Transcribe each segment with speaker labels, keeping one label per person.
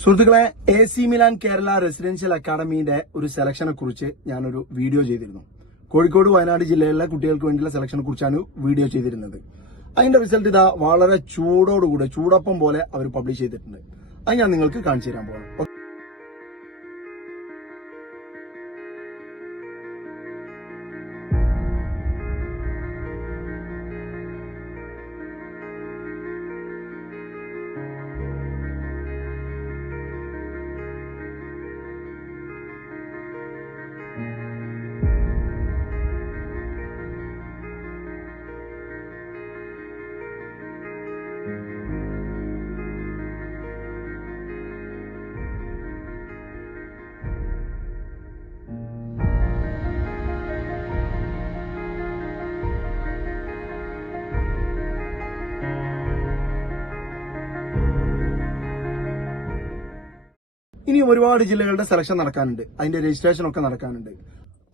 Speaker 1: സുഹൃത്തുക്കളെ A C Milan Kerala residential അക്കാദമിയുടെ ഒരു സെലക്ഷനെ കുറിച്ച് ഞാനൊരു വീഡിയോ ചെയ്തിരുന്നു. കോഴിക്കോട് വയനാട് ജില്ലയിലെ കുട്ടികൾക്ക് വേണ്ടിയുള്ള സെലക്ഷനെ കുറിച്ചാണ് വീഡിയോ ചെയ്തിരുന്നത്. അതിന്റെ റിസൾട്ട് ഇതാ വളരെ ചൂടോടുകൂടെ ചൂടപ്പം പോലെ അവർ പബ്ലിഷ് ചെയ്തിട്ടുണ്ട്. അത് ഞാൻ നിങ്ങൾക്ക് കാണിച്ചു തരാൻ പോകണം ഇനിയും ഒരുപാട് ജില്ലകളുടെ സെലക്ഷൻ നടക്കാനുണ്ട്. അതിന്റെ രജിസ്ട്രേഷൻ ഒക്കെ നടക്കാനുണ്ട്.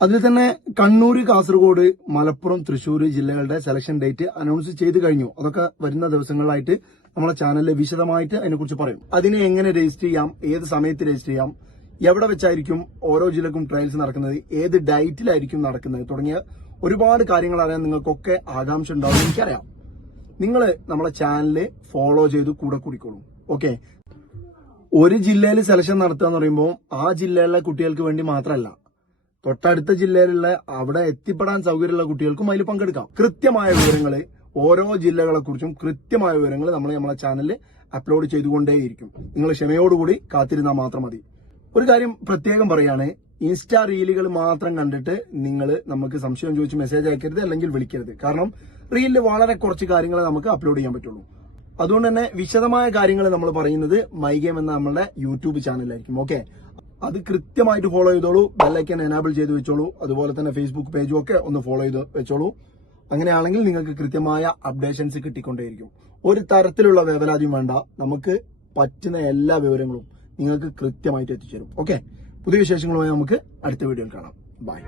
Speaker 1: അതിൽ തന്നെ കണ്ണൂർ കാസർഗോഡ് മലപ്പുറം തൃശൂർ ജില്ലകളുടെ സെലക്ഷൻ ഡേറ്റ് അനൗൺസ് ചെയ്ത് കഴിഞ്ഞു. അതൊക്കെ വരുന്ന ദിവസങ്ങളിലായിട്ട് നമ്മളെ ചാനലിൽ വിശദമായിട്ട് അതിനെക്കുറിച്ച് പറയും. അതിനെ എങ്ങനെ രജിസ്റ്റർ ചെയ്യാം? ഏത് സമയത്ത് രജിസ്റ്റർ ചെയ്യാം? എവിടെ വെച്ചായിരിക്കും ഓരോ ജില്ലക്കും ട്രയൽസ് നടക്കുന്നത്? ഏത് ഡേറ്റിലായിരിക്കും നടക്കുന്നത്? തുടങ്ങിയ ഒരുപാട് കാര്യങ്ങൾ അറിയാൻ നിങ്ങൾക്കൊക്കെ ആകാംക്ഷ ഉണ്ടാവും. എനിക്കറിയാം. നിങ്ങൾ നമ്മളെ ചാനൽ ഫോളോ ചെയ്ത് കൂടെ കൂടിക്കോളൂ. ഓക്കെ ഒരു ജില്ലയിൽ സെലക്ഷൻ നടത്തുക എന്ന് പറയുമ്പോൾ ആ ജില്ലയിലെ കുട്ടികൾക്ക് വേണ്ടി മാത്രമല്ല തൊട്ടടുത്ത ജില്ലയിലുള്ള അവിടെ എത്തിപ്പെടാൻ സൗകര്യമുള്ള കുട്ടികൾക്കും അതിൽ പങ്കെടുക്കാം. കൃത്യമായ വിവരങ്ങൾ ഓരോ ജില്ലകളെ കുറിച്ചും കൃത്യമായ വിവരങ്ങൾ നമ്മൾ നമ്മളെ ചാനലിൽ അപ്ലോഡ് ചെയ്തുകൊണ്ടേയിരിക്കും. നിങ്ങൾ ക്ഷമയോടുകൂടി കാത്തിരുന്നാൽ മാത്രം മതി. ഒരു കാര്യം പ്രത്യേകം പറയാണ് ഇൻസ്റ്റാ റീലുകൾ മാത്രം കണ്ടിട്ട് നിങ്ങൾ നമുക്ക് സംശയം ചോദിച്ച് മെസ്സേജ് അയക്കരുത് അല്ലെങ്കിൽ വിളിക്കരുത്. കാരണം റീലിൽ വളരെ കുറച്ച് കാര്യങ്ങളെ നമുക്ക് അപ്ലോഡ് ചെയ്യാൻ പറ്റുള്ളൂ. അതുകൊണ്ട് തന്നെ വിശദമായ കാര്യങ്ങൾ നമ്മൾ പറയുന്നത് മൈഗേം എന്ന നമ്മളുടെ യൂട്യൂബ് ചാനലായിരിക്കും ഓക്കെ അത് കൃത്യമായിട്ട് ഫോളോ ചെയ്തോളൂ. ബെല്ലൈക്കൻ എനാബിൾ ചെയ്ത് വെച്ചോളൂ. അതുപോലെ തന്നെ ഫേസ്ബുക്ക് പേജും ഒക്കെ ഒന്ന് ഫോളോ ചെയ്ത് വെച്ചോളൂ. അങ്ങനെയാണെങ്കിൽ നിങ്ങൾക്ക് കൃത്യമായ അപ്ഡേഷൻസ് കിട്ടിക്കൊണ്ടേയിരിക്കും. ഒരു തരത്തിലുള്ള വേവലാതിയും വേണ്ട. നമുക്ക് പറ്റുന്ന എല്ലാ വിവരങ്ങളും നിങ്ങൾക്ക് കൃത്യമായിട്ട് എത്തിച്ചേരും. ഓക്കെ പുതിയ വിശേഷങ്ങളുമായി നമുക്ക് അടുത്ത വീഡിയോയിൽ കാണാം. ബൈ